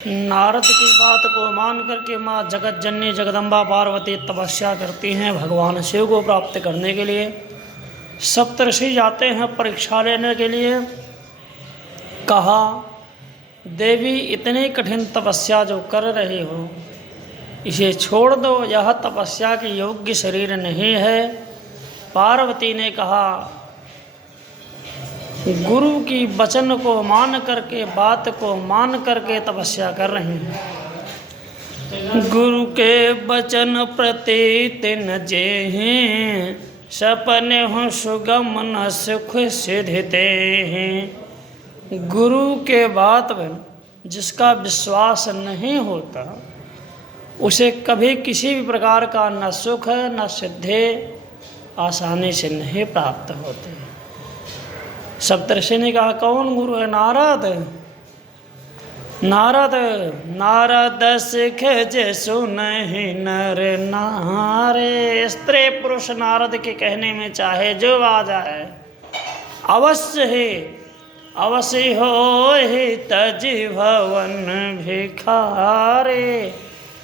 नारद की बात को मान करके माँ जगत जननी जगदम्बा पार्वती तपस्या करती हैं भगवान शिव को प्राप्त करने के लिए। सप्तऋषि जाते हैं परीक्षा लेने के लिए। कहा, देवी इतनी कठिन तपस्या जो कर रही हो इसे छोड़ दो, यह तपस्या के योग्य शरीर नहीं है। पार्वती ने कहा, गुरु की वचन को मान करके, बात को मान करके तपस्या कर रहे हैं। गुरु के वचन प्रति तिन जेहि, सपने हो सुगम न सुख सिद्धते हैं। गुरु के बात में जिसका विश्वास नहीं होता उसे कभी किसी भी प्रकार का न सुख न सिद्धि आसानी से नहीं प्राप्त होते। सप्तऋषि ने कहा, कौन गुरु है? नारद। नारद नारद सिख जे सुनहि नर नारे। स्त्री पुरुष नारद के कहने में चाहे जो आ जाए, अवश्य हो ही तजी भवन भिखारे।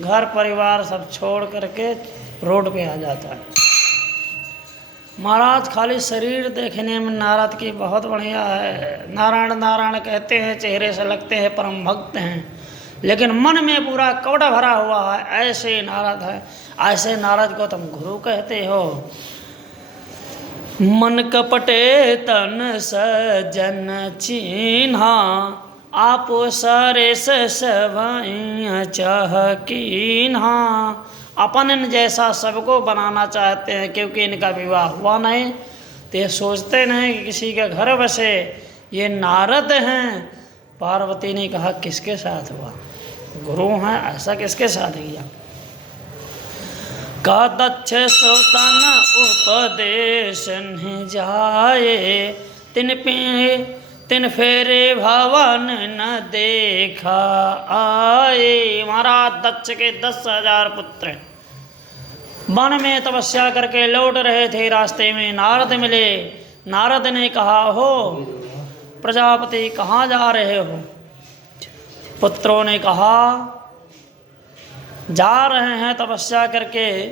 घर परिवार सब छोड़ करके रोड पे आ जाता है। महाराज खाली शरीर देखने में नारद की बहुत बढ़िया है, नारायण नारायण कहते हैं, चेहरे से लगते हैं परम भक्त हैं, लेकिन मन में पूरा कपट भरा हुआ है। ऐसे नारद है, ऐसे नारद को तुम गुरु कहते हो। मन कपटे तन सजन चीन्हा, आप सरेस सवाई चहकीन्हा। अपन जैसा सबको बनाना चाहते हैं, क्योंकि इनका विवाह हुआ नहीं तो ये सोचते नहीं कि किसी के घर बसे। ये नारद हैं। पार्वती ने कहा, किसके साथ हुआ? गुरु हैं, ऐसा किसके साथ किया? का दक्ष सोतन उपदेश नहीं जाए, तिन फेरे भवन न देखा आए। महाराज दक्ष के 10,000 पुत्र वन में तपस्या करके लौट रहे थे। रास्ते में नारद मिले। नारद ने कहा, हो प्रजापति कहाँ जा रहे हो? पुत्रों ने कहा, जा रहे हैं तपस्या करके,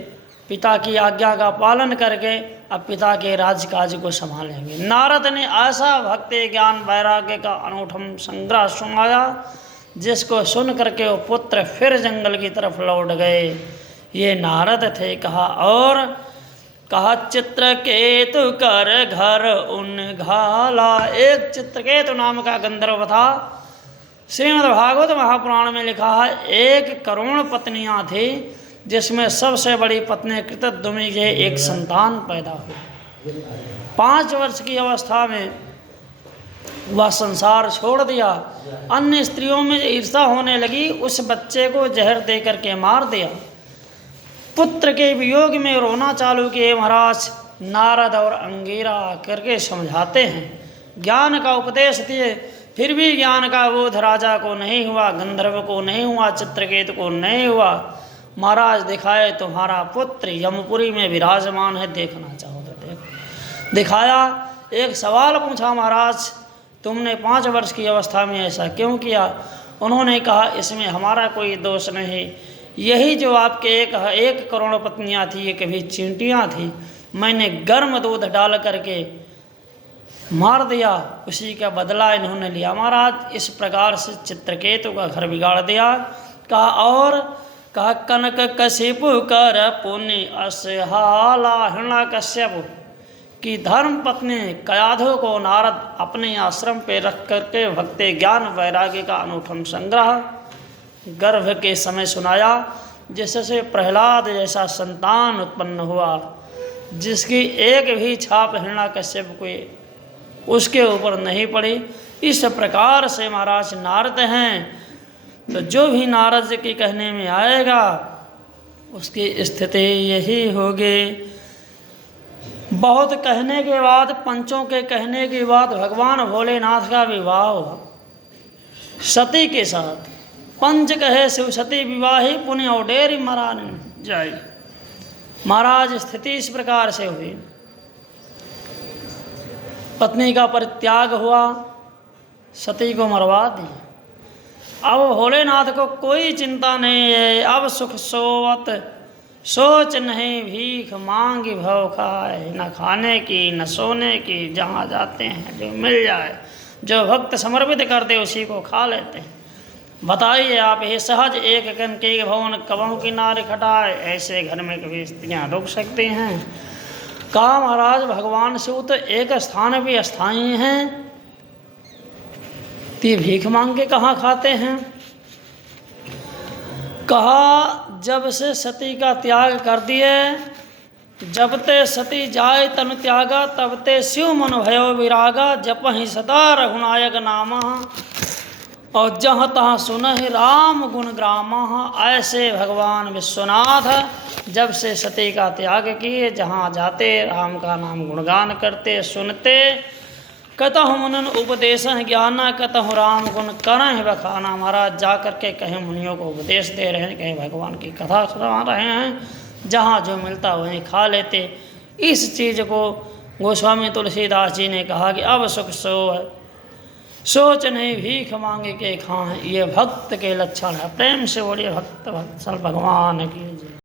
पिता की आज्ञा का पालन करके अब पिता के राजकाज को संभालेंगे। नारद ने ऐसा भक्ति ज्ञान वैराग्य का अनूठम संग्रह सुनाया, जिसको सुन करके वो पुत्र फिर जंगल की तरफ लौट गए। ये नारद थे। कहा, और कहा, चित्रकेतु कर घर उन घाला। एक चित्रकेतु नाम का गंधर्व था। श्रीमद् भागवत महापुराण में लिखा है, 1 करोड़ पत्नियां थी, जिसमें सबसे बड़ी पत्नी कृतध्वनि के एक संतान पैदा हुई। 5 वर्ष की अवस्था में वह संसार छोड़ दिया। अन्य स्त्रियों में ईर्षा होने लगी, उस बच्चे को जहर दे करके मार दिया। पुत्र के वियोग में रोना चालू किए। महाराज नारद और अंगिरा करके समझाते हैं, ज्ञान का उपदेश दिए, फिर भी ज्ञान का बोध राजा को नहीं हुआ, गंधर्व को नहीं हुआ, चित्रकेतु को नहीं हुआ। महाराज दिखाए, तुम्हारा पुत्र यमपुरी में विराजमान है, देखना चाहो तो देखो। दिखाया। एक सवाल पूछा, महाराज तुमने 5 वर्ष की अवस्था में ऐसा क्यों किया? उन्होंने कहा, इसमें हमारा कोई दोष नहीं। यही जो आपके 1 करोड़ पत्नियां थी, ये कभी चींटियां थी, मैंने गर्म दूध डाल करके मार दिया, उसी का बदला इन्होंने लिया। महाराज इस प्रकार से चित्रकेतु का घर बिगाड़ दिया। कहा, और कहा, कनक कशिपु कर पुण्य असहाला। हिरण्यकश्यप की धर्म पत्नी कयाधु को नारद अपने आश्रम पे रख करके भक्ति ज्ञान वैराग्य का अनूठम संग्रह गर्भ के समय सुनाया, जिससे प्रहलाद जैसा संतान उत्पन्न हुआ, जिसकी एक भी छाप हिरण्यकश्यप को उसके ऊपर नहीं पड़ी। इस प्रकार से महाराज नारद हैं। तो जो भी नारद जी के कहने में आएगा उसकी स्थिति यही होगी। बहुत कहने के बाद, पंचों के कहने के बाद भगवान भोलेनाथ का विवाह हुआ सती के साथ। पंच कहे शिव सती विवाही, पुण्य उडेरी मरान जाए। महाराज स्थिति इस प्रकार से हुई। पत्नी का परित्याग हुआ, सती को मरवा दिया। अब भोलेनाथ को कोई चिंता नहीं है, अब सुख सोवत सोच नहीं, भीख मांगी भव खाए, न खाने की न सोने की, जहाँ जाते हैं जो मिल जाए, जो भक्त समर्पित करते उसी को खा लेते हैं। बताइए आप, ये सहज एक कन के भवन कबों की नार खटाए, ऐसे घर में कभी स्त्रियाँ रुक सकती हैं। कहा महाराज भगवान शिव तो एक स्थान भी अस्थाई हैं, तो भीख मांग के कहाँ खाते हैं। कहा जब से सती का त्याग कर दिए, जब ते सती जाय तन त्यागा, तब ते शिव मन भयो विरागा, जप ही सदा रघुनायक नामा, और जहाँ तहाँ सुनहि राम गुण ग्रामा। ऐसे भगवान विश्वनाथ जब से सती का त्याग किए, जहाँ जाते राम का नाम गुणगान करते सुनते। कतहु मुनन उपदेश ज्ञाना, कतहु राम गुण करह बखाना। महाराज जा करके कहीं मुनियों को उपदेश दे रहे हैं, कहीं भगवान की कथा सुना रहे हैं, जहाँ जो मिलता वहीं खा लेते। इस चीज़ को गोस्वामी तुलसीदास जी ने कहा कि अब सुख सोच नहीं, भीख मांगे के खाएं, ये भक्त के लक्षण है। प्रेम से बोलिए भक्त वत्सल भगवान की जय।